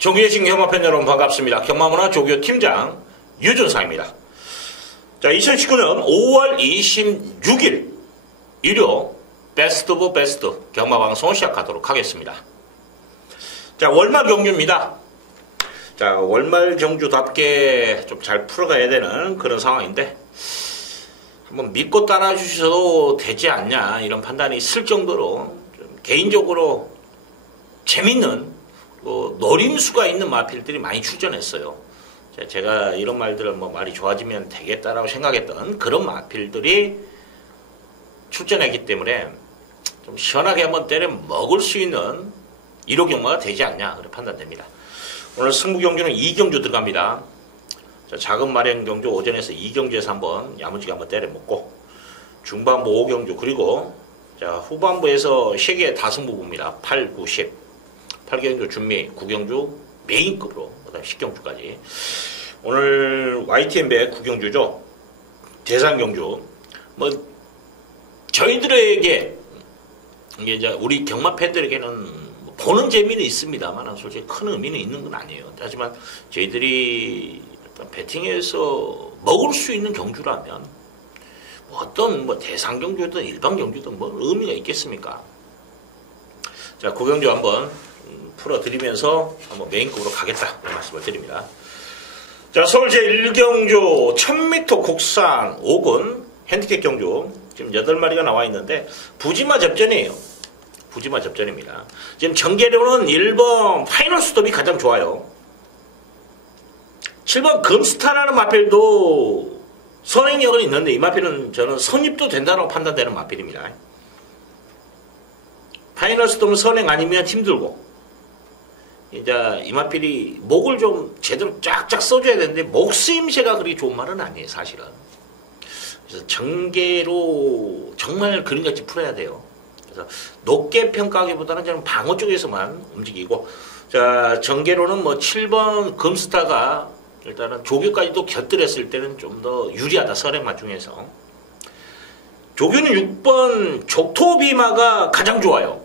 정규예식 경마팬 여러분 반갑습니다. 경마문화 조교 팀장 유준상입니다. 자, 2019년 5월 26일 일요 베스트 오브 베스트 경마방송을 시작하도록 하겠습니다. 자, 월말 경주입니다. 자, 월말 경주답게 좀 잘 풀어가야 되는 그런 상황인데 한번 믿고 따라주셔도 되지 않냐 이런 판단이 있을 정도로 좀 개인적으로 재밌는 노림수가 있는 마필들이 많이 출전했어요. 제가 이런 말들을 말이 좋아지면 되겠다라고 생각했던 그런 마필들이 출전했기 때문에 좀 시원하게 한번 때려 먹을 수 있는 1호 경마가 되지 않냐 그렇게 판단됩니다. 오늘 승부 경주는 2경주 들어갑니다. 자, 작은 마련 경주 오전에서 2경주에서 한번 야무지게 한번 때려 먹고 중반부 5경주 그리고 자, 후반부에서 세개 다승부 봅니다. 8, 9, 10 8경주 준비 9경주 메인급으로 그 다음 10경주까지 오늘 YTN배 9경주죠. 대상경주 저희들에게 이게 이제 우리 경마 팬들에게는 보는 재미는 있습니다만 솔직히 큰 의미는 있는 건 아니에요. 하지만 저희들이 배팅에서 먹을 수 있는 경주라면 어떤 대상 경주든 일반 경주든 의미가 있겠습니까? 자, 9경주 한번 풀어드리면서 한번 메인급으로 가겠다 이런 말씀을 드립니다. 자, 서울 제1경주 1000m 국산 5군 핸디캡 경주 지금 8마리가 나와 있는데 부지마 접전이에요. 부지마 접전입니다. 지금 전개료는 1번 파이널 스톱이 가장 좋아요. 7번 금스타라는 마필도 선행력은 있는데 이 마필은 저는 선입도 된다고 판단되는 마필입니다. 파이널 스톱은 선행 아니면 힘들고 이제 이 마필이 목을 좀 제대로 쫙쫙 써줘야 되는데 목 쓰임새가 그리 좋은 말은 아니에요 사실은. 그래서 전개로 정말 그림같이 풀어야 돼요. 그래서 높게 평가하기보다는 저는 방어 쪽에서만 움직이고 자, 전개로는 7번 금스타가 일단은 조교까지도 곁들였을 때는 좀 더 유리하다 선행마 중에서. 조교는 6번 족토비마가 가장 좋아요.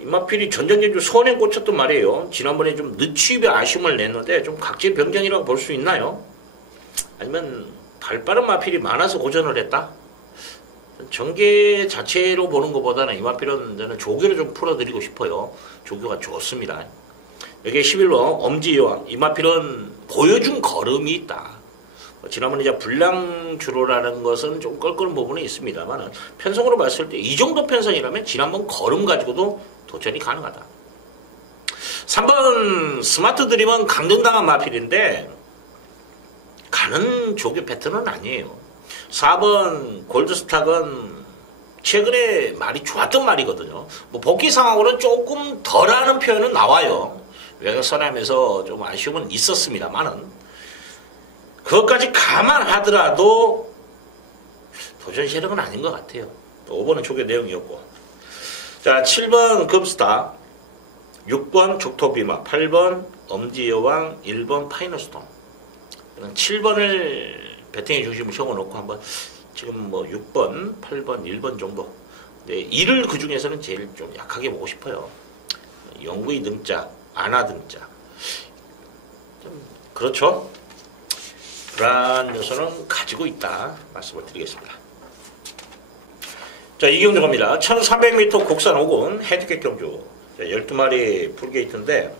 이 마필이 전전전주 선행 꽂혔단 말이에요. 지난번에 좀 늦추입에 아쉬움을 냈는데 좀 각질 변경이라고 볼 수 있나요? 아니면 발빠른 마필이 많아서 고전을 했다? 전개 자체로 보는 것보다는 이 마필은 저는 조교를 좀 풀어드리고 싶어요. 조교가 좋습니다. 여기에 11번 엄지여왕 이 마필은 보여준 걸음이 있다. 지난번에 이제 불량주로라는 것은 좀 껄끄러운 부분이 있습니다만 편성으로 봤을 때 이 정도 편성이라면 지난번 걸음 가지고도 도전이 가능하다. 3번 스마트 드림은 강등당한 마필인데 가는 조교 패턴은 아니에요. 4번 골드스탁은 최근에 말이 좋았던 말이거든요. 복귀 상황으로는 조금 덜하는 표현은 나와요. 외곽선하면서 좀 아쉬움은 있었습니다만은 그것까지 감안하더라도 도전 세력은 아닌 것 같아요. 5번은 조교 내용이었고 자, 7번 금스타 6번 족토비마 8번 엄지여왕 1번 파이너스톤 7번을 배팅의 중심을 세워놓고 한번 지금 6번 8번 1번 정도 네, 이를 그 중에서는 제일 좀 약하게 보고 싶어요. 영구의 등짝 아나 등짝 좀 그렇죠. 불안 요소는 가지고 있다 말씀을 드리겠습니다. 자, 이경주 갑니다. 1300m 국산 5군 핸디캡 경주 12마리 풀게이트인데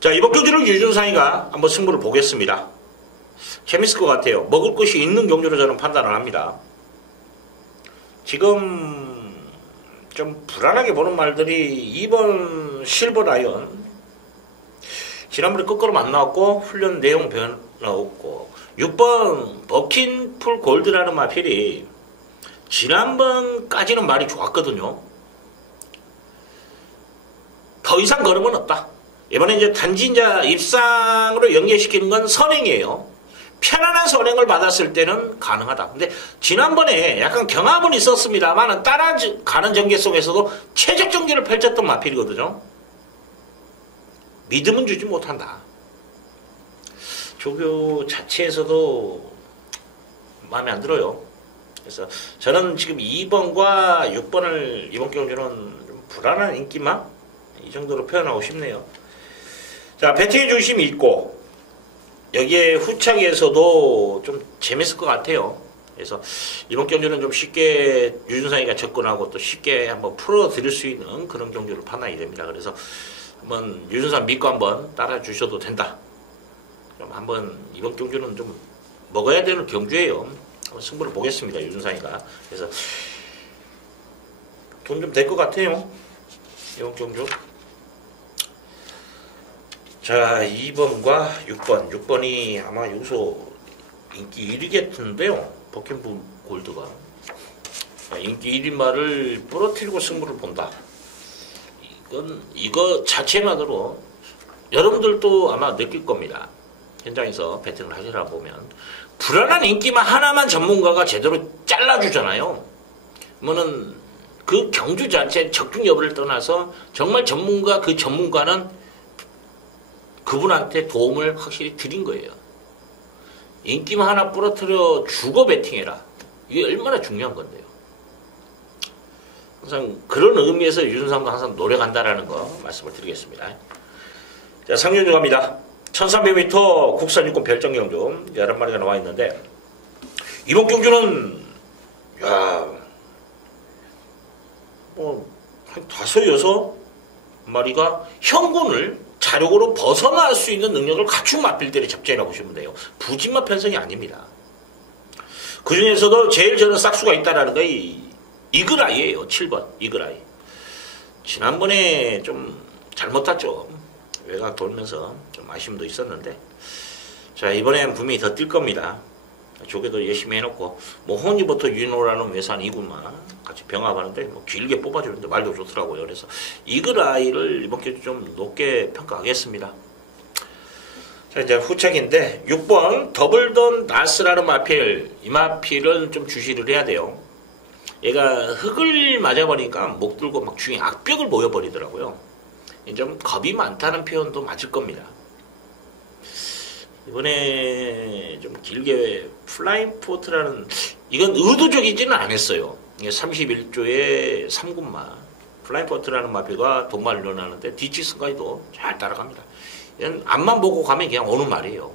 자, 이번 경주를 유준상이가 한번 승부를 보겠습니다. 재밌을 것 같아요. 먹을 것이 있는 경주로 저는 판단을 합니다. 지금 좀 불안하게 보는 말들이 2번 실버 라이언 지난번에 끝걸음 안 나왔고 훈련 내용 변화 없고 6번 버킨풀 골드라는 마필이 지난번까지는 말이 좋았거든요. 더 이상 걸음은 없다. 이번에 이제 단지 입상으로 연계시키는 건 선행이에요. 편안한 선행을 받았을 때는 가능하다. 근데 지난번에 약간 경합은 있었습니다만 따라가는 전개 속에서도 최적 전개를 펼쳤던 마필이거든요. 믿음은 주지 못한다. 조교 자체에서도 마음에 안 들어요. 그래서 저는 지금 2번과 6번을 이번 경주는 좀 불안한 인기만 이 정도로 표현하고 싶네요. 자, 배팅의 중심이 있고 여기에 후착에서도 좀 재밌을 것 같아요. 그래서 이번 경주는 좀 쉽게 유준상이가 접근하고 또 쉽게 한번 풀어드릴 수 있는 그런 경주를 판단이 됩니다. 그래서 한번 유준상 믿고 한번 따라 주셔도 된다. 그럼 한번 이번 경주는 좀 먹어야 되는 경주예요. 한번 승부를 보겠습니다. 유준상이가. 그래서 돈 좀 될 것 같아요. 이번 경주. 자, 2번과 6번. 6번이 아마 여기서 인기 1위겠는데요. 버켄부 골드가. 인기 1위 말을 부러뜨리고 승부를 본다. 이거 자체만으로 여러분들도 아마 느낄 겁니다. 현장에서 배팅을 하시라 보면. 불안한 인기만 하나만 전문가가 제대로 잘라주잖아요. 그러면은 그 경주 자체 적중 여부를 떠나서 정말 전문가, 그 전문가는 그분한테 도움을 확실히 드린 거예요. 인기만 하나 부러뜨려 주고 배팅해라. 이게 얼마나 중요한 건데요. 항상 그런 의미에서 유준상도 항상 노력한다라는 거 말씀을 드리겠습니다. 자, 상윤주 갑니다. 1300m 국산 육군 별정 경주 11마리가 나와 있는데 이번 경주는 한 5, 6마리가 현군을 자력으로 벗어날 수 있는 능력을 갖춘 마필들의 적재라고 보시면 돼요. 부진마 편성이 아닙니다. 그 중에서도 제일 저는 싹수가 있다라는 게 이글아이예요. 7번 이글아이. 지난번에 좀 잘못 탔죠. 외곽 돌면서 좀 아쉬움도 있었는데 자, 이번엔 분명히 더 뛸 겁니다. 조개도 열심히 해놓고 뭐 혼이부터 유노라는 외산 이구만 같이 병합하는데 뭐 길게 뽑아주는데 말도 좋더라고요. 그래서 이글아이를 이번 기회에 좀 높게 평가하겠습니다. 자, 이제 후착인데 6번 더블던 나스라는 마필. 이 마필은 좀 주시를 해야 돼요. 얘가 흙을 맞아버리니까 목 들고 막 중에 악벽을 보여버리더라고요. 좀 겁이 많다는 표현도 맞을 겁니다. 이번에 좀 길게 플라잉 포트라는 이건 의도적이지는 않았어요. 31조의 3군마 플라잉 포트라는 마필과 돈말을 일어나는데 뒤치승까지도 잘 따라갑니다. 이건 앞만 보고 가면 그냥 오는 말이에요.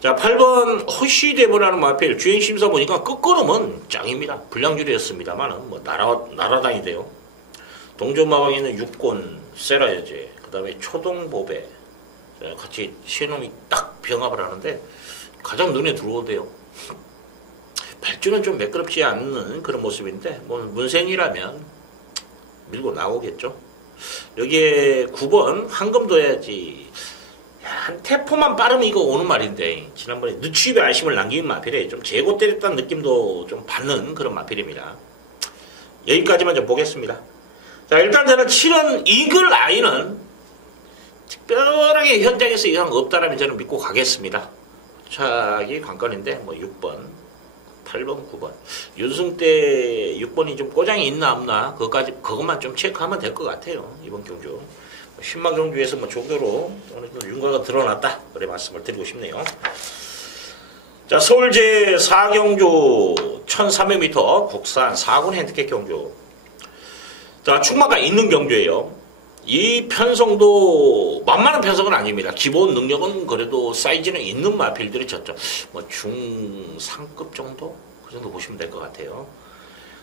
자, 8번 호시데브라는 마필 주행심사 보니까 끝걸음은 짱입니다. 불량줄이었습니다만 뭐 날아다니대요. 동전마방에는 육곤 세라여제 그 다음에 초동보배 같이 시놈이 딱 병합을 하는데 가장 눈에 들어오대요. 발주는 좀 매끄럽지 않는 그런 모습인데 뭐 문생이라면 밀고 나오겠죠. 여기에 9번 황금도 해야지. 한 테포만 빠르면 이거 오는 말인데 지난번에 늦추입에 아쉬움을 남긴 마필에 좀 재고 때렸다는 느낌도 좀 받는 그런 마필입니다. 여기까지만 좀 보겠습니다. 자, 일단 저는 7원 이글 아이는 특별하게 현장에서 이상 없다라면 저는 믿고 가겠습니다. 차기 관건인데 뭐 6번, 8번, 9번 윤승 때 6번이 좀 꼬장이 있나 없나 그것만 좀 체크하면 될 것 같아요. 이번 경주 신망 경주에서 뭐 조교로 어느 정도 윤곽가 드러났다 그래 말씀을 드리고 싶네요. 자, 서울제 4경주 1300m 국산 4군 핸디캡 경주. 자, 충마가 있는 경주예요. 이 편성도 만만한 편성은 아닙니다. 기본 능력은 그래도 사이즈는 있는 마필들이 쳤죠. 뭐 중상급 정도? 그 정도 보시면 될 것 같아요.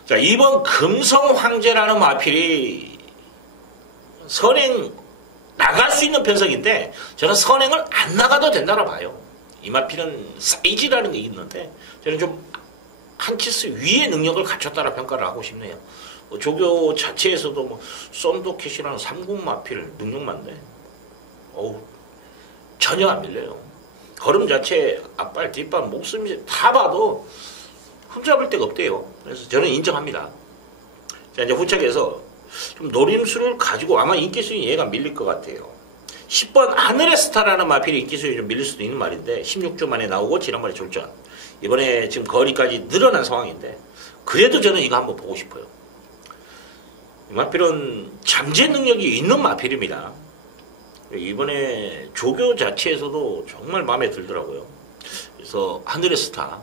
자, 이번 금성황제라는 마필이 선행 나갈 수 있는 편성인데 저는 선행을 안 나가도 된다고 봐요. 이 마필은 사이즈라는 게 있는데 저는 좀 한 치수 위의 능력을 갖췄다라 평가를 하고 싶네요. 조교 자체에서도 뭐 썬도켓이라는 3군 마필 능력만데 전혀 안 밀려요. 걸음 자체 앞발 뒷발 목숨이 다 봐도 흠잡을 데가 없대요. 그래서 저는 인정합니다. 자, 이제 후착에서 좀 노림수를 가지고 아마 인기수위 얘가 밀릴 것 같아요. 10번 하늘의 스타라는 마필이 인기수위 좀 밀릴 수도 있는 말인데 16주 만에 나오고 지난번에 졸전. 이번에 지금 거리까지 늘어난 상황인데 그래도 저는 이거 한번 보고 싶어요. 이 마필은 잠재 능력이 있는 마필입니다. 이번에 조교 자체에서도 정말 마음에 들더라고요. 그래서 하늘의 스타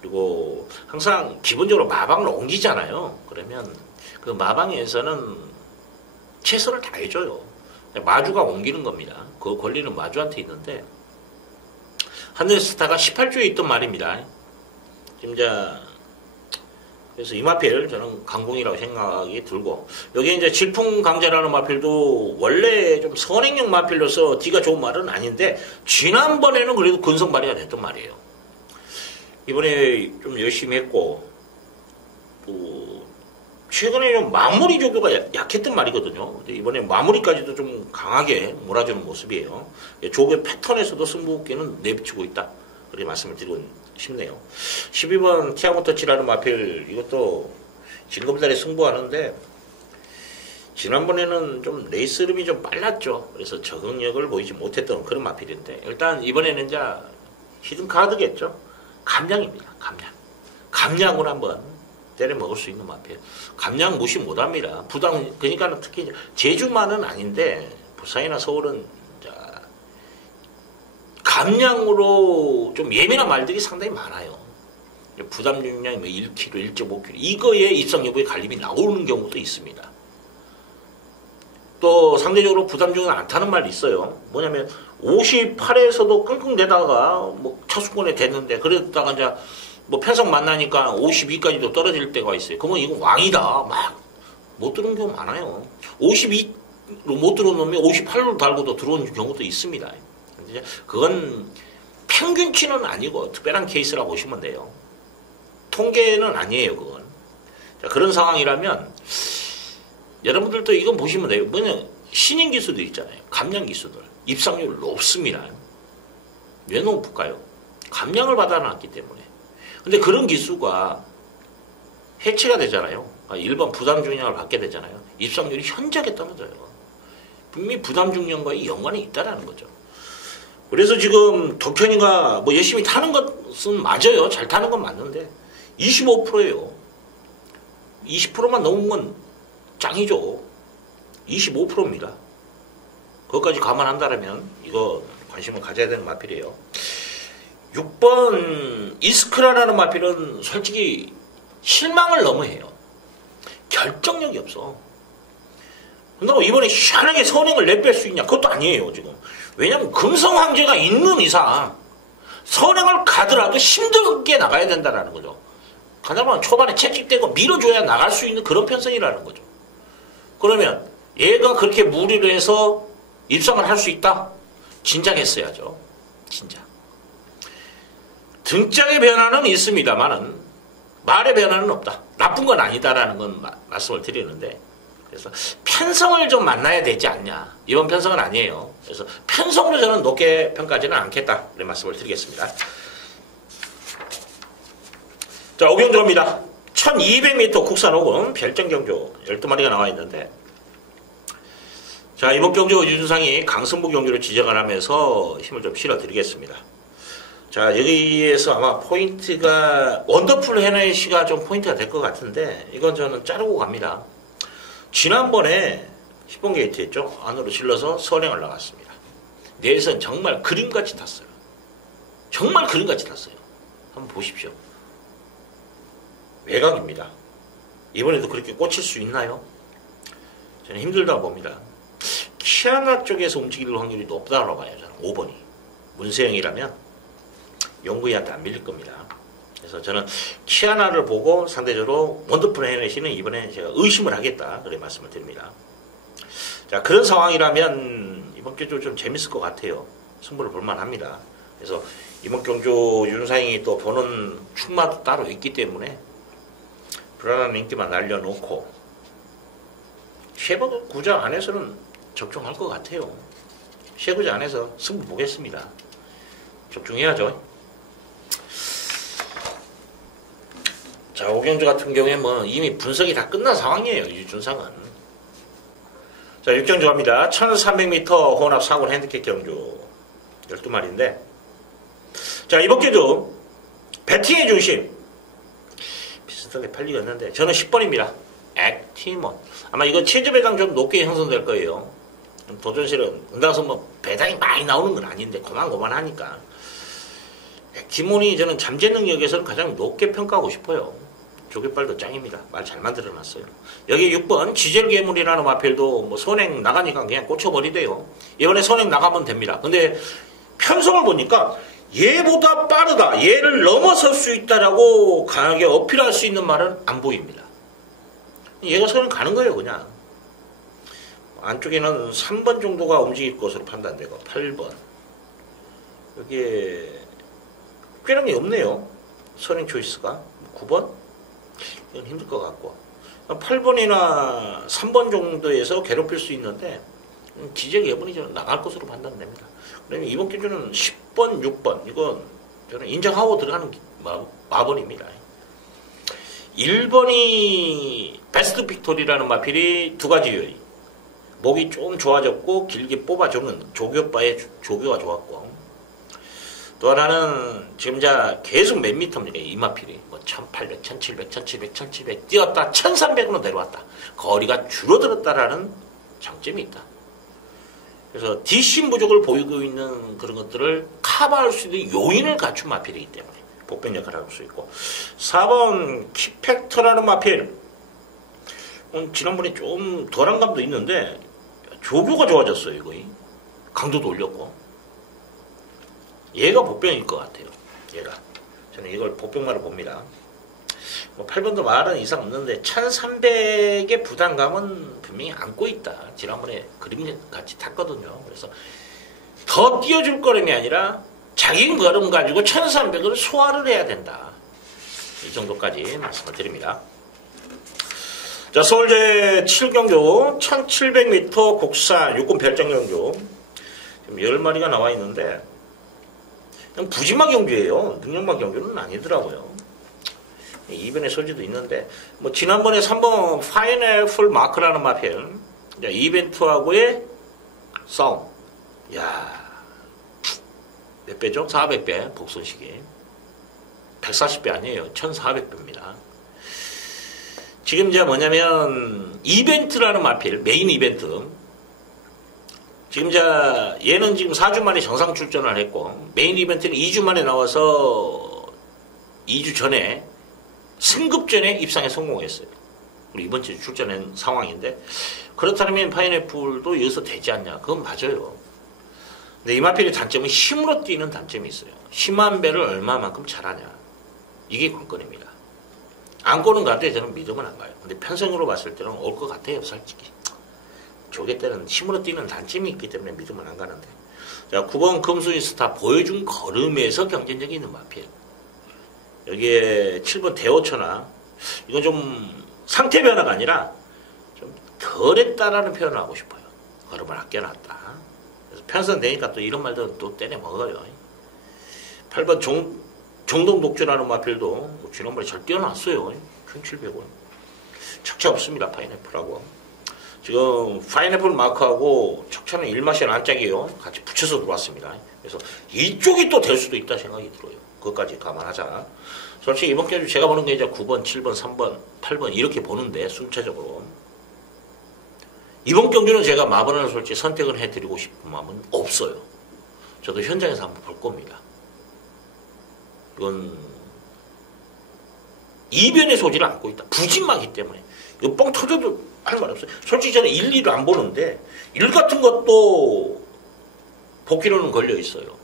그리고 항상 기본적으로 마방을 옮기잖아요. 그러면 그 마방에서는 최선을 다해줘요. 마주가 옮기는 겁니다. 그 권리는 마주한테 있는데 한국스타가 18조에 있던 말입니다. 그래서 이 마필 저는 강공이라고 생각이 들고, 여기 이제 질풍강자라는 마필도 원래 좀 선행형 마필로서 뒤가 좋은 말은 아닌데 지난번에는 그래도 근성 발휘가 됐던 말이에요. 이번에 좀 열심히 했고, 또 최근에 좀 마무리 조교가 약했던 말이거든요. 근데 이번에 마무리까지도 좀 강하게 몰아주는 모습이에요. 조교 패턴에서도 승부욕기는 내비치고 있다, 그렇게 말씀을 드리고 싶네요. 12번 티아모토치라는 마필, 이것도 징검다리 승부하는데 지난번에는 좀 레이스 흐름이 좀 빨랐죠. 그래서 적응력을 보이지 못했던 그런 마필인데, 일단 이번에는 이제 히든 카드겠죠. 감량입니다. 감량으로 한번 때려 먹을 수 있는 마필. 감량 무시 못합니다. 부담, 그러니까 특히 제주만은 아닌데 부산이나 서울은 감량으로 좀 예민한 말들이 상당히 많아요. 부담 중량이 뭐 1kg, 1.5kg 이거에 입상 여부에 갈림이 나오는 경우도 있습니다. 또 상대적으로 부담 중량 안 타는 말이 있어요. 뭐냐면 58에서도 끙끙대다가 뭐 첫수권에 됐는데, 그러다가 이제 뭐 편성 만나니까 52까지도 떨어질 때가 있어요. 그러면 이거 왕이다 막 못 들어오는 경우 많아요. 52로 못 들어오면 58로 달고도 들어오는 경우도 있습니다. 그건 평균치는 아니고 특별한 케이스라고 보시면 돼요. 통계는 아니에요, 그건. 자, 그런 상황이라면 여러분들도 이건 보시면 돼요. 뭐냐, 신인 기수들 있잖아요. 감량 기수들. 입상률 높습니다. 왜 높을까요? 감량을 받아놨기 때문에. 근데 그런 기수가 해체가 되잖아요. 일반 부담 중량을 받게 되잖아요. 입상률이 현저하게 떨어져요. 분명히 부담 중량과의 연관이 있다는 거죠. 그래서 지금 덕현이가 뭐 열심히 타는 것은 맞아요. 잘 타는 건 맞는데 25%예요. 20%만 넘은 건 짱이죠. 25%입니다. 그것까지 감안한다면 이거 관심을 가져야 되는 마필이에요. 6번 이스크라라는 마필은 솔직히 실망을 너무 해요. 결정력이 없어. 근데 이번에 희한하게 선행을 내뺄 수 있냐? 그것도 아니에요, 지금. 왜냐면 금성 황제가 있는 이상 선행을 가더라도 힘들게 나가야 된다는 거죠. 가다보면 초반에 채찍대고 밀어줘야 나갈 수 있는 그런 편성이라는 거죠. 그러면 얘가 그렇게 무리를 해서 입상을 할 수 있다? 진작 했어야죠. 진작. 등짝의 변화는 있습니다만은 말의 변화는 없다. 나쁜 건 아니다라는 건 말씀을 드리는데, 그래서 편성을 좀 만나야 되지 않냐. 이번 편성은 아니에요. 그래서 편성으로 저는 높게 평가하지는 않겠다, 이런 말씀을 드리겠습니다. 자, 오경조입니다. 1200m 국산 오금 별정경조 12마리가 나와 있는데, 자, 이번 경주 유준상이 강승부 경주를 지정을 하면서 힘을 좀 실어드리겠습니다. 자, 여기에서 아마 포인트가 원더풀 헤네시가 좀 포인트가 될 것 같은데, 이건 저는 자르고 갑니다. 지난번에 10번 게이트 했죠. 안으로 질러서 선행을 나갔습니다. 내에서는 정말 그림같이 탔어요. 정말 그림같이 탔어요. 한번 보십시오. 외곽입니다. 이번에도 그렇게 꽂힐 수 있나요? 저는 힘들다고 봅니다. 키아나 쪽에서 움직일 확률이 높다고 봐요. 저는 5번이. 문세영이라면 용구이한테 안 밀릴 겁니다. 그래서 저는 키아나를 보고 상대적으로 원더풀 헤네시는 이번에 제가 의심을 하겠다, 그래 말씀을 드립니다. 자, 그런 상황이라면 이번 경주 좀 재밌을 것 같아요. 승부를 볼만합니다. 그래서 이번 경주 윤상이 또 보는 충마도 따로 있기 때문에 불안한 인기만 날려놓고 쉐버그 구장 안에서는 적중할 것 같아요. 쉐구장 안에서 승부 보겠습니다. 적중해야죠. 자, 오경주 같은 경우에 뭐 이미 분석이 다 끝난 상황이에요, 유준상은. 자, 6경주 갑니다. 1300m 혼합 4군 핸디캡 경주 12마리인데, 자, 이번 경주 배팅의 중심 비슷하게 팔리겠는데 저는 10번입니다. 액티몬. 아마 이거 체조 배당 좀 높게 형성될 거예요. 도전실은 응당서 뭐 배당이 많이 나오는 건 아닌데 고만고만하니까 액티몬이 저는 잠재 능력에서는 가장 높게 평가하고 싶어요. 조개빨도 짱입니다. 말 잘 만들어놨어요. 여기 6번 지젤괴물이라는 마필도 뭐 선행 나가니까 그냥 꽂혀버리대요. 이번에 선행 나가면 됩니다. 근데 편성을 보니까 얘보다 빠르다, 얘를 넘어설 수 있다라고 강하게 어필할 수 있는 말은 안 보입니다. 얘가 선행 가는 거예요, 그냥. 안쪽에는 3번 정도가 움직일 것으로 판단되고 8번. 여기에 꽤나 게 없네요. 선행 초이스가. 9번? 이건 힘들 것 같고. 8번이나 3번 정도에서 괴롭힐 수 있는데 지적 예번이 저는 나갈 것으로 판단됩니다. 그러면 이번 기준은 10번, 6번. 이건 저는 인정하고 들어가는 마번입니다. 1번이 베스트 빅토리라는 마필이 두 가지예요. 목이 좀 좋아졌고 길게 뽑아주는 조교빠의 조교가 좋았고, 또 하나는 지금 계속 몇 미터입니까? 이 마필이 뭐 1800, 1700, 1700, 1700 뛰었다 1300으로 내려왔다. 거리가 줄어들었다라는 장점이 있다. 그래서 뒷심 부족을 보이고 있는 그런 것들을 커버할 수 있는 요인을 갖춘 마필이기 때문에 복변 역할을 할 수 있고. 4번 키팩터라는 마필, 지난번에 좀 덜한 감도 있는데 조교가 좋아졌어요. 이거 강도도 올렸고. 얘가 복병일 것 같아요. 얘가. 저는 이걸 복병만을 봅니다. 뭐 8번도 말은 이상 없는데 1300의 부담감은 분명히 안고 있다. 지난번에 그림 같이 탔거든요. 그래서 더 띄워줄 걸음이 아니라 자기 걸음 가지고 1300을 소화를 해야 된다. 이 정도까지 말씀을 드립니다. 자, 서울제 7경주 1700m 국산 육군 별장 경주 지금 10마리가 나와 있는데 그냥 부지마 경주예요. 능력마 경주는 아니더라고요. 이변의 소지도 있는데 뭐 지난번에 3번 파인애플 마크라는 마필 이벤트하고의 싸움. 야, 몇 배죠? 400배 복선식이 140배 아니에요. 1400배입니다. 지금 이제 뭐냐면 이벤트라는 마필, 메인 이벤트. 지금 얘는 지금 4주 만에 정상 출전을 했고 메인 이벤트는 2주 만에 나와서 2주 전에 승급전에 입상에 성공했어요. 우리 이번 주에 출전한 상황인데, 그렇다면 파인애플도 여기서 되지 않냐? 그건 맞아요. 근데 이 마필의 단점은 힘으로 뛰는 단점이 있어요. 힘한 배를 얼마만큼 잘하냐? 이게 관건입니다. 안고는 가도 저는 믿으면 안 가요. 근데 편성으로 봤을 때는 올 것 같아요, 솔직히. 조개 때는 힘으로 뛰는 단점이 있기 때문에 믿으면 안 가는데. 자, 9번 금수인 스타 보여준 걸음에서 경쟁력이 있는 마필. 여기에 7번 대오천하, 이건 좀 상태 변화가 아니라 좀 덜했다라는 표현을 하고 싶어요. 걸음을 아껴놨다. 그래서 편성되니까 또 이런 말들은 또 때려 먹어요. 8번 정동 독주라는 마필도 지난번에 잘 뛰어났어요. 1700원. 척차 없습니다. 파인애플하고. 지금 파인애플 마크하고 척차는 일마시안 안짝이에요. 같이 붙여서 들어왔습니다. 그래서 이쪽이 또 될 수도 있다 생각이 들어요. 그것까지 감안하자. 솔직히 이번 경주 제가 보는 게 이제 9번, 7번, 3번, 8번 이렇게 보는데 순차적으로. 이번 경주는 제가 마번을 솔직히 선택을 해드리고 싶은 마음은 없어요. 저도 현장에서 한번 볼 겁니다. 이건 이변의 소지를 안고 있다. 부진마기 때문에. 이거 뻥 터져도 할 말 없어요. 솔직히 저는 1, 2를 안 보는데 1 같은 것도 복귀로는 걸려 있어요.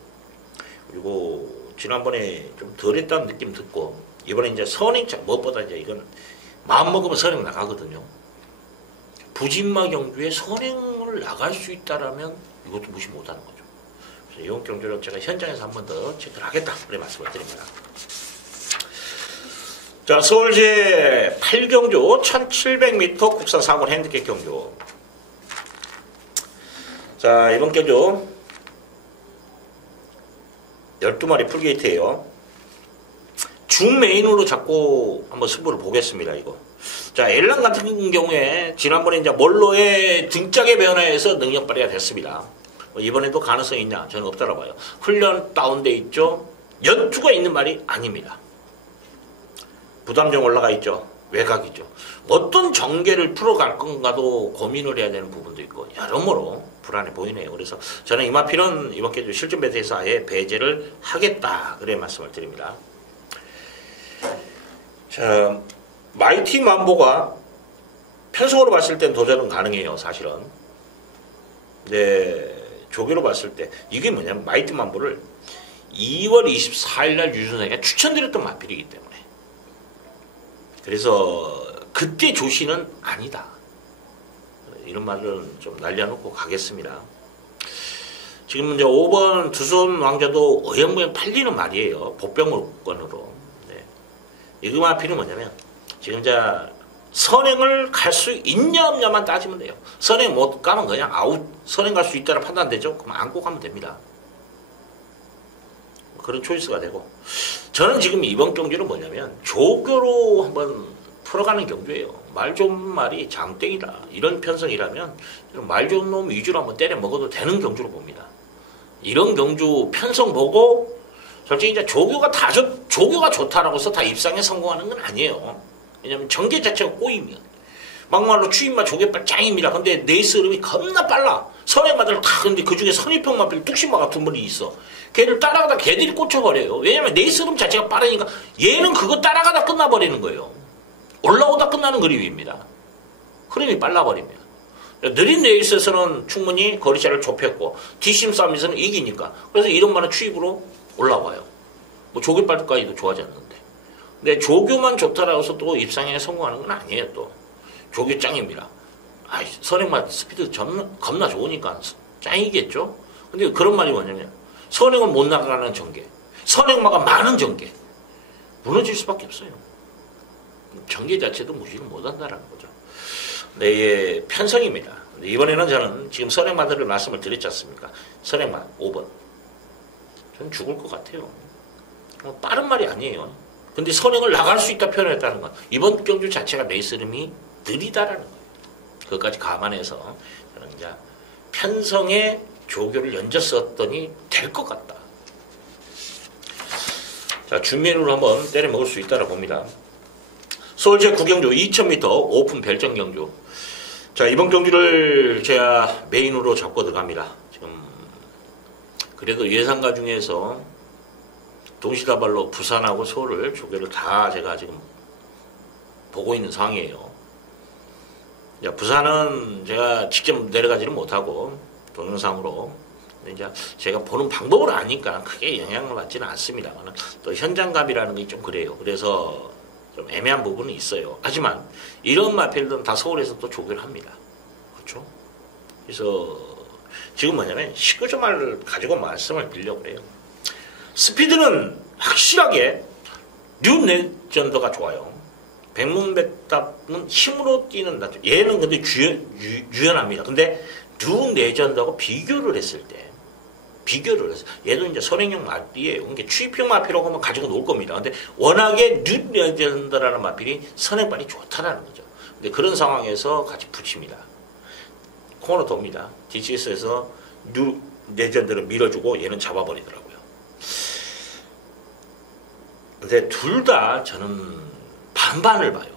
그리고 지난번에 좀 덜했다는 느낌 듣고 이번에 이제 선행차 무엇보다 이제 이건 마음 먹으면 선행 나가거든요. 부진마 경주에 선행을 나갈 수 있다라면 이것도 무시 못하는 거죠. 그래서 이번 경주는 제가 현장에서 한 번 더 체크를 하겠다 그래 말씀을 드립니다. 자, 서울제 8경주 1700m 국산 4군 핸디캡 경주. 자, 이번 경주 12마리 풀게이트예요. 중 메인으로 잡고 한번 승부를 보겠습니다. 이거. 자, 엘란 같은 경우에 지난번에 이제 몰로의 등짝의 변화에서 능력 발휘가 됐습니다. 이번에도 가능성이 있냐? 저는 없다고 봐요. 훈련 다운돼 있죠. 연투가 있는 말이 아닙니다. 부담정 올라가 있죠. 외곽이죠. 어떤 전개를 풀어갈 건가도 고민을 해야 되는 부분도 있고 여러모로 불안해 보이네요. 그래서 저는 이 마필은 이번 경주 실전 배트에서 아예 배제를 하겠다 그래 말씀을 드립니다. 자, 마이티 만보가 편성으로 봤을 땐 도전은 가능해요, 사실은. 근데 조교로 봤을 때 이게 뭐냐면 마이티 만보를 2월 24일 날 유준상이가 추천드렸던 마필이기 때문에. 그래서 그때 조시는 아니다. 이런 말은 좀 날려놓고 가겠습니다. 지금 이제 5번 두손 왕자도 어영부영 팔리는 말이에요. 보병물권으로. 네. 이 마필은 뭐냐면 지금 이제 선행을 갈 수 있냐 없냐만 따지면 돼요. 선행 못 가면 그냥 아웃. 선행 갈 수 있다라 판단되죠? 그럼 안고 가면 됩니다. 그런 초이스가 되고. 저는 지금 이번 경주는 뭐냐면 조교로 한번 풀어가는 경주예요. 말 좋은 말이 장땡이다. 이런 편성이라면 말 좋은 놈 위주로 한번 때려 먹어도 되는 경주로 봅니다. 이런 경주 편성 보고 솔직히 이제 조교가 좋다라고 해서 다 입상에 성공하는 건 아니에요. 왜냐면 전개 자체가 꼬이면 막말로 추임마 조개빨 짱입니다. 근데 레이스 흐름이 겁나 빨라. 선행마들 다 근데 그중에 선입형마필 뚝심마 같은 분이 있어. 걔를 따라가다 걔들이 꽂혀버려요. 왜냐면 레이스 흐름 자체가 빠르니까 얘는 그거 따라가다 끝나버리는 거예요. 올라오다 끝나는 그림입니다. 흐름이 빨라버리면. 느린 레이스에서는 충분히 거리차를 좁혔고 뒷심 싸움에서는 이기니까. 그래서 이런 많은 추입으로 올라와요. 뭐 조개빨까지도 좋아하지 않는데. 근데 조교만 좋다라고 해서 또 입상에 성공하는 건 아니에요. 또 조교 짱입니다. 선행마 스피드 겁나 좋으니까 짱이겠죠. 근데 그런 말이 뭐냐면 선행은 못 나가는 전개, 선행마가 많은 전개 무너질 수밖에 없어요. 전개 자체도 무시를 못한다라는 거죠. 네, 편성입니다. 이번에는 저는 지금 선행마들을 말씀을 드렸지 않습니까? 선행마 5번 저는 죽을 것 같아요. 빠른 말이 아니에요. 근데 선행을 나갈 수 있다 표현했다는 건 이번 경주 자체가 레이스 흐름이 느리다라는 거예요. 그것까지 감안해서 저는 이제 편성에 조교를 연저 썼더니 될 것 같다. 자, 준비로 한번 때려 먹을 수 있다라 봅니다. 서울제 구경주 2000m 오픈 별정 경주. 자, 이번 경주를 제가 메인으로 잡고 들어갑니다. 지금 그래도 예상가 중에서 동시다발로 부산하고 서울을 조교를 다 제가 지금 보고 있는 상황이에요. 부산은 제가 직접 내려가지는 못하고 동영상으로 이제 제가 보는 방법을 아니까 크게 영향을 받지는 않습니다. 또 현장감이라는 게 좀 그래요. 그래서 좀 애매한 부분은 있어요. 하지만 이런 마필들은 다 서울에서 또 조교를 합니다. 그렇죠? 그래서 지금 뭐냐면 19점을 가지고 말씀을 드리려고 해요. 스피드는 확실하게 뉴 레전드가 좋아요. 백문백답은 힘으로 뛰는 나죠. 얘는 근데 유연합니다. 근데 뉴 레전드하고 비교를 했을 때 얘도 이제 선행형 마필이에요. 그러니까 추입형 마필하고 한번 가지고 놀 겁니다. 근데 워낙에 뉴 레전드라는 마필이 선행발이 좋다라는 거죠. 근데 그런 상황에서 같이 붙입니다. 코너 돕니다. DCS에서 뉴 레전드를 밀어주고 얘는 잡아버리더라고요. 근데 둘 다 저는 반반을 봐요.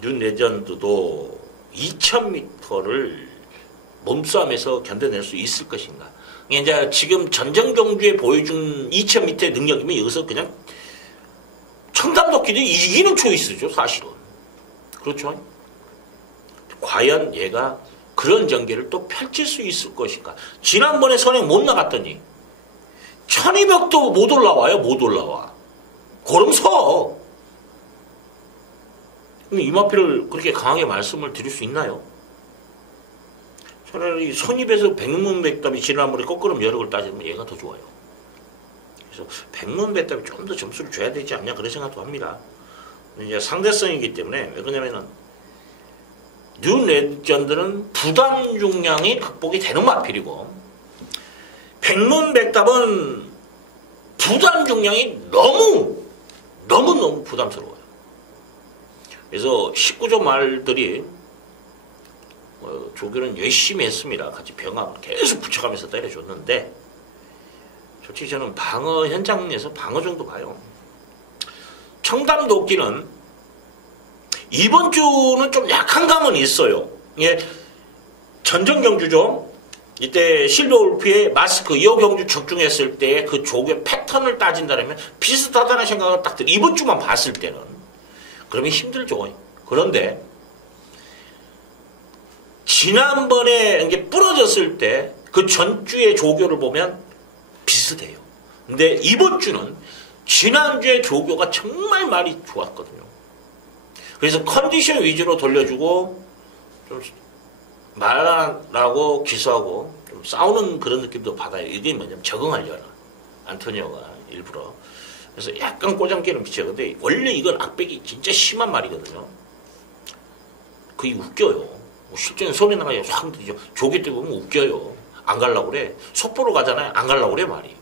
뉴 레전드도 2000m를 몸싸움에서 견뎌낼 수 있을 것인가. 이제 지금 전정 경주에 보여준 2000m의 능력이면 여기서 그냥 청담도끼리 이기는 초이스죠, 사실은. 그렇죠? 과연 얘가 그런 전개를 또 펼칠 수 있을 것인가. 지난번에 선행 못 나갔더니 1200도 못 올라와요. 못 올라와. 고름 서. 이마피를 그렇게 강하게 말씀을 드릴 수 있나요? 차라리 선입에서 백문백답이 지난번에 거꾸로 여력을 따지면 얘가 더 좋아요. 그래서 백문백답이 좀 더 점수를 줘야 되지 않냐 그런 생각도 합니다. 이제 상대성이기 때문에 왜 그러냐면은 뉴 레전드는 부담 중량이 극복이 되는 마필이고 백문백답은 부담 중량이 너무 부담스러워요. 그래서 19조 말들이 조교는 열심히 했습니다. 같이 병합을 계속 붙여가면서 때려줬는데 솔직히 저는 방어 현장에서 방어 정도 봐요. 청담도끼는 이번 주는 좀 약한 감은 있어요. 예, 전정경주죠. 이때 실버울프의 마스크 2호 경주 적중했을 때 그 조교 패턴을 따진다면 비슷하다는 생각을 딱 들어요. 이번 주만 봤을 때는. 그러면 힘들죠. 그런데 지난번에 이게 부러졌을 때 그 전주의 조교를 보면 비슷해요. 근데 이번 주는 지난주의 조교가 정말 말이 좋았거든요. 그래서 컨디션 위주로 돌려주고 좀 말하라고 기소하고 좀 싸우는 그런 느낌도 받아요. 이게 뭐냐면 적응하려나 안토니오가 일부러. 그래서 약간 꼬장기는 비쳐요. 근데 원래 이건 악백이 진짜 심한 말이거든요. 그게 웃겨요. 실제는 소리 나가요. 확 들리죠. 조교 때 보면 웃겨요. 안 가려고 그래. 속보로 가잖아요. 안 가려고 그래 말이.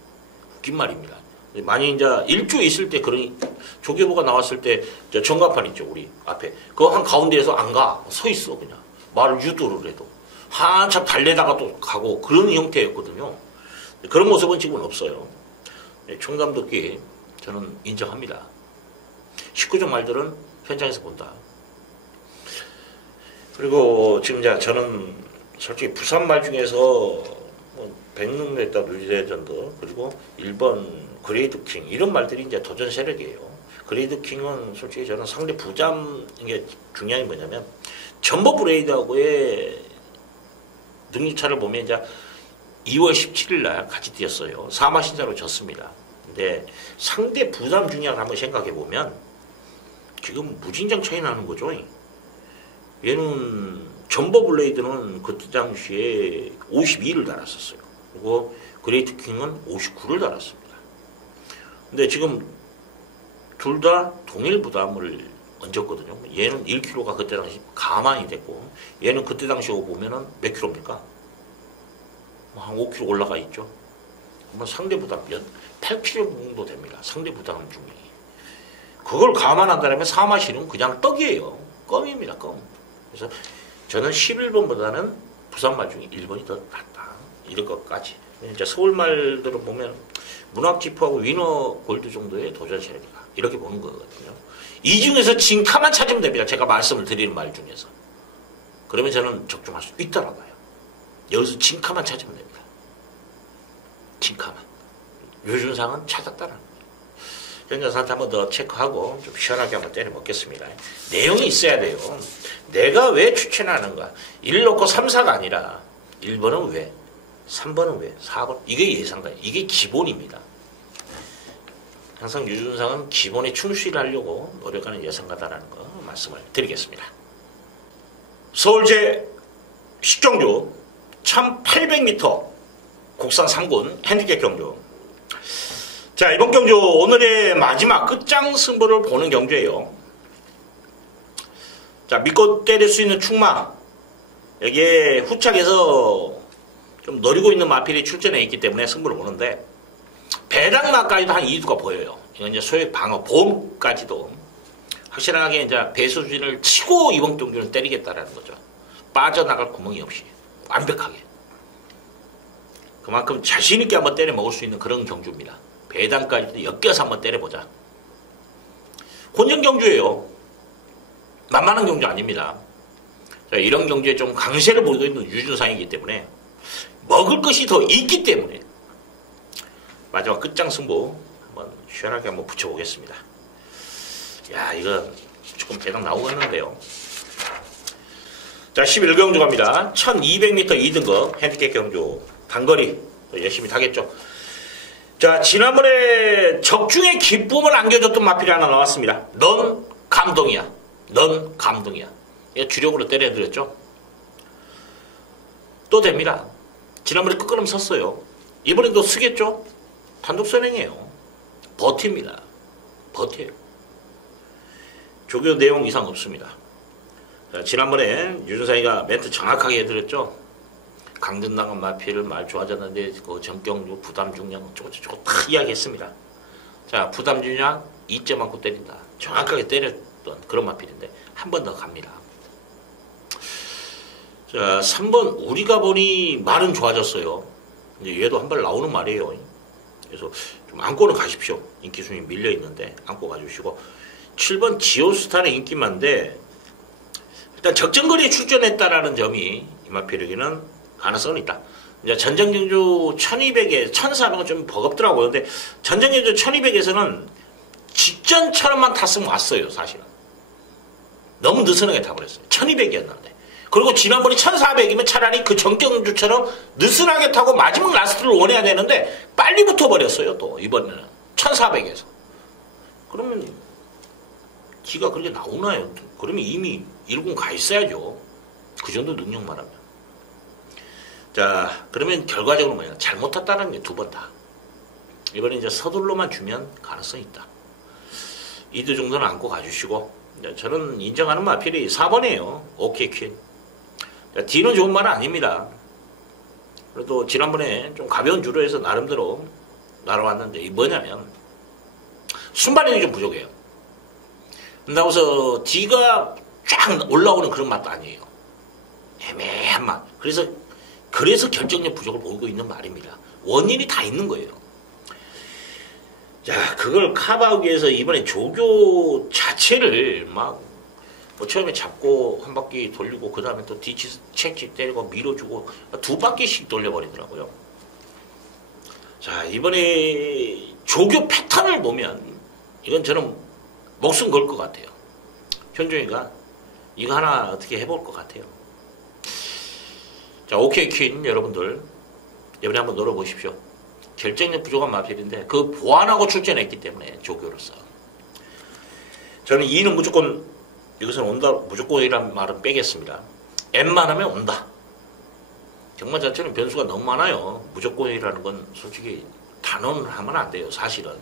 웃긴 말입니다. 만약 이제 일주 있을 때 그런 조교부가 나왔을 때 전광판 있죠. 우리 앞에. 그거 한 가운데에서 안 가. 서 있어 그냥. 말을 유도를 해도. 한참 달래다가 또 가고 그런 형태였거든요. 그런 모습은 지금은 없어요. 총감독기 저는 인정합니다. 19종 말들은 현장에서 본다. 그리고 지금 이제 저는 솔직히 부산 말 중에서 뭐 백룸레다 누리레전드 그리고 1번 그레이드 킹 이런 말들이 이제 도전 세력이에요. 그레이드 킹은 솔직히 저는 상대 부담 이게 중요한 게 뭐냐면 전보 브레이드하고의 능력차를 보면 이제 2월 17일 날 같이 뛰었어요. 사마신사로 졌습니다. 근데 상대 부담 중량을 한번 생각해 보면 지금 무진장 차이 나는 거죠. 얘는 전보 블레이드는 그때 당시에 52를 달았었어요. 그리고 그레이트 킹은 59를 달았습니다. 근데 지금 둘 다 동일 부담을 얹었거든요. 얘는 1kg가 그때 당시 가만히 됐고 얘는 그때 당시에 보면은 몇 킬로입니까? 한 5kg 올라가 있죠. 상대 부담 8kg 정도 됩니다. 상대 부담 중이. 그걸 감안한다면 사마시는 그냥 떡이에요. 껌입니다. 껌. 그래서 저는 11번보다는 부산말 중에 1번이 더 낫다. 이럴 것까지. 이제 서울말들을 보면 문학지프하고 위너 골드 정도의 도전 세력이다. 이렇게 보는 거거든요. 이 중에서 진카만 찾으면 됩니다. 제가 말씀을 드리는 말 중에서. 그러면 저는 적중할 수 있다라고 해요. 여기서 진카만 찾으면 됩니다. 진카만. 유준상은 찾았다라는 거예요. 현장사한테 한번 더 체크하고 좀 시원하게 한번 때려 먹겠습니다. 내용이 있어야 돼요. 내가 왜 추천하는가. 1 놓고 3, 4가 아니라 1번은 왜, 3번은 왜, 4번. 이게 예상가예요. 이게 기본입니다. 항상 유준상은 기본에 충실히 하려고 노력하는 예상가다라는 거 말씀을 드리겠습니다. 서울제 식경주 1800m 국산 3군 핸디캡 경주. 자, 이번 경주 오늘의 마지막 끝장 승부를 보는 경주예요. 자, 믿고 때릴 수 있는 충마. 여기에 후착에서 좀 노리고 있는 마필이 출전해 있기 때문에 승부를 보는데 배당마까지도 한 2두가 보여요. 이건 이제 소액 방어, 보험까지도 확실하게 이제 배수진을 치고 이번 경주는 때리겠다라는 거죠. 빠져나갈 구멍이 없이 완벽하게. 그만큼 자신있게 한번 때려 먹을 수 있는 그런 경주입니다. 배당까지도 엮여서 한번 때려보자. 혼전 경주예요. 만만한 경주 아닙니다. 자, 이런 경주에 좀 강세를 보이고 있는 유준상이기 때문에 먹을 것이 더 있기 때문에 마지막 끝장 승부 한번 시원하게 한번 붙여보겠습니다. 야, 이거 조금 배당 나오겠는데요. 자, 11경주 갑니다. 1200m 2등급 핸디캡 경주 단거리 열심히 타겠죠. 자, 지난번에 적중의 기쁨을 안겨줬던 마필이 하나 나왔습니다. 넌 감동이야. 넌 감동이야. 이거 주력으로 때려드렸죠. 또 됩니다. 지난번에 끝걸음 섰어요. 이번에도 쓰겠죠. 단독 선행이에요. 버팁니다. 버텨요. 조교 내용 이상 없습니다. 자, 지난번에 유준상이가 멘트 정확하게 해드렸죠. 강등당한 마필을 말 좋아졌는데 그 전경주 부담 중량 저거 다 이야기했습니다. 자, 부담 중량 2점 안고 때린다. 정확하게 때렸던 그런 마필인데 한 번 더 갑니다. 자, 3번 우리가 보니 말은 좋아졌어요. 이제 얘도 한 번 나오는 말이에요. 그래서 좀 안고는 가십시오. 인기 순위 밀려 있는데 안고 가주시고 7번 지오스타는 인기만데 일단 적정거리에 출전했다라는 점이 이 마필에게는 가능성은 있다. 이제 전정경주 1200에 1400은 좀 버겁더라고요. 근데 전정경주 1200에서는 직전처럼만 탔으면 왔어요, 사실은. 너무 느슨하게 타버렸어요. 1200이었는데. 그리고 지난번에 1400이면 차라리 그 정경주처럼 느슨하게 타고 마지막 라스트를 원해야 되는데 빨리 붙어버렸어요. 또 이번에는 1400에서. 그러면 기가 그렇게 나오나요? 그러면 이미 1군 가 있어야죠. 그 정도 능력만 하면. 자, 그러면 결과적으로 뭐냐? 잘못 탔다는 게 두 번 다. 이번에 이제 서둘러만 주면 가능성이 있다. 2두 정도는 안고 가주시고, 저는 인정하는 마필이 4번이에요. 오케이 퀸. D는 좋은 말은 아닙니다. 그래도 지난번에 좀 가벼운 주로 해서 나름대로 날아왔는데, 이 뭐냐면, 순발력이 좀 부족해요. 그래서 D가 쫙 올라오는 그런 맛도 아니에요. 애매한 맛. 그래서 결정력 부족을 보이고 있는 말입니다. 원인이 다 있는 거예요. 자, 그걸 커버하기 위해서 이번에 조교 자체를 막, 처음에 잡고 한 바퀴 돌리고, 그 다음에 또 뒤치 책찍 때리고 밀어주고, 두 바퀴씩 돌려버리더라고요. 자, 이번에 조교 패턴을 보면, 이건 저는 목숨 걸 것 같아요. 현종이가 이거 하나 어떻게 해볼 것 같아요. 자, 오케이 퀸 여러분들 이번에 한번 놀아보십시오. 결정력 부족한 마필인데 그 보완하고 출전했기 때문에 조교로서 저는 2는 무조건 여기서는 온다 무조건이란 말은 빼겠습니다. M만 하면 온다. 경마 자체는 변수가 너무 많아요. 무조건이라는 건 솔직히 단언을 하면 안 돼요. 사실은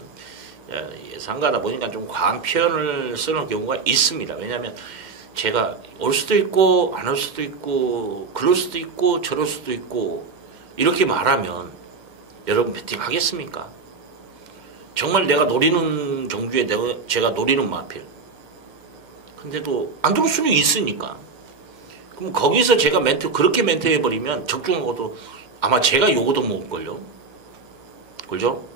예상가다 보니까 좀 과한 표현을 쓰는 경우가 있습니다. 왜냐하면 제가 올 수도 있고 안 올 수도 있고 그럴 수도 있고 저럴 수도 있고 이렇게 말하면 여러분 배팅 하겠습니까? 정말 내가 노리는 경주에 제가 노리는 마필 근데도 안 들을 수는 있으니까 그럼 거기서 제가 그렇게 멘트 해버리면 적중하고도 아마 제가 요거도 먹을걸요. 그죠?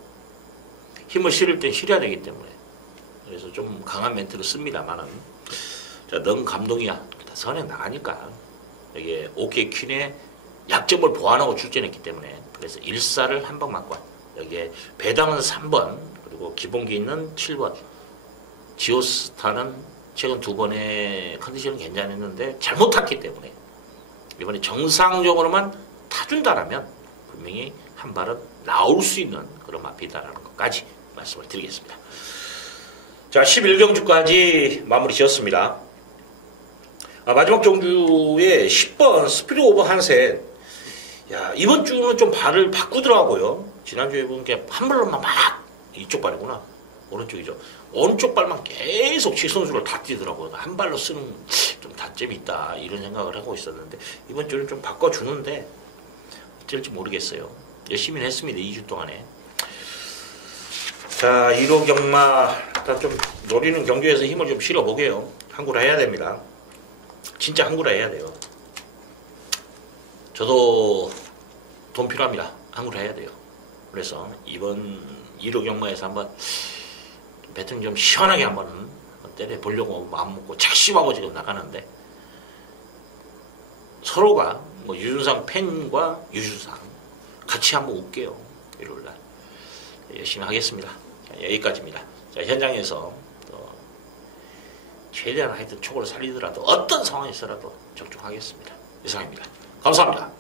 힘을 실을 땐 실어야 되기 때문에 그래서 좀 강한 멘트를 씁니다만은 자, 넌 감동이야. 선행 나가니까 여기 오케이 퀸의 약점을 보완하고 출전했기 때문에 그래서 1사를 한 방 맞고 여기에 배당은 3번 그리고 기본기 있는 7번 지오스타는 최근 2번의 컨디션은 괜찮았는데 잘못 탔기 때문에 이번에 정상적으로만 타준다라면 분명히 한 발은 나올 수 있는 그런 마필이다라는 것까지 말씀을 드리겠습니다. 자, 11경주까지 마무리 지었습니다. 마지막 경주에 10번 스피드 오버 한셋. 야, 이번 주는 좀 발을 바꾸더라고요. 지난주에 보니까 한 발로만 막 이쪽 발이구나. 오른쪽이죠. 오른쪽 발만 계속 직선수를 다 뛰더라고요. 한 발로 쓰는 좀 단점이 있다. 이런 생각을 하고 있었는데 이번 주는 좀 바꿔주는데 어쩔지 모르겠어요. 열심히 했습니다. 2주 동안에. 자, 1호 경마 일단 좀 노리는 경주에서 힘을 좀 실어보게요. 한구라 해야 됩니다. 진짜 한구라 해야 돼요. 저도 돈 필요합니다. 한구라 해야 돼요. 그래서 이번 1호 경마에서 한번 배팅 좀 시원하게 한번 때려보려고 마음먹고 착심하고 지금 나가는데 서로가 뭐 유준상 팬과 유준상 같이 한번 웃게요. 일요일날 열심히 하겠습니다. 자, 여기까지입니다. 자, 현장에서 최대한 하여튼 촉을 살리더라도 어떤 상황에서라도 적중하겠습니다. 이상입니다. 감사합니다.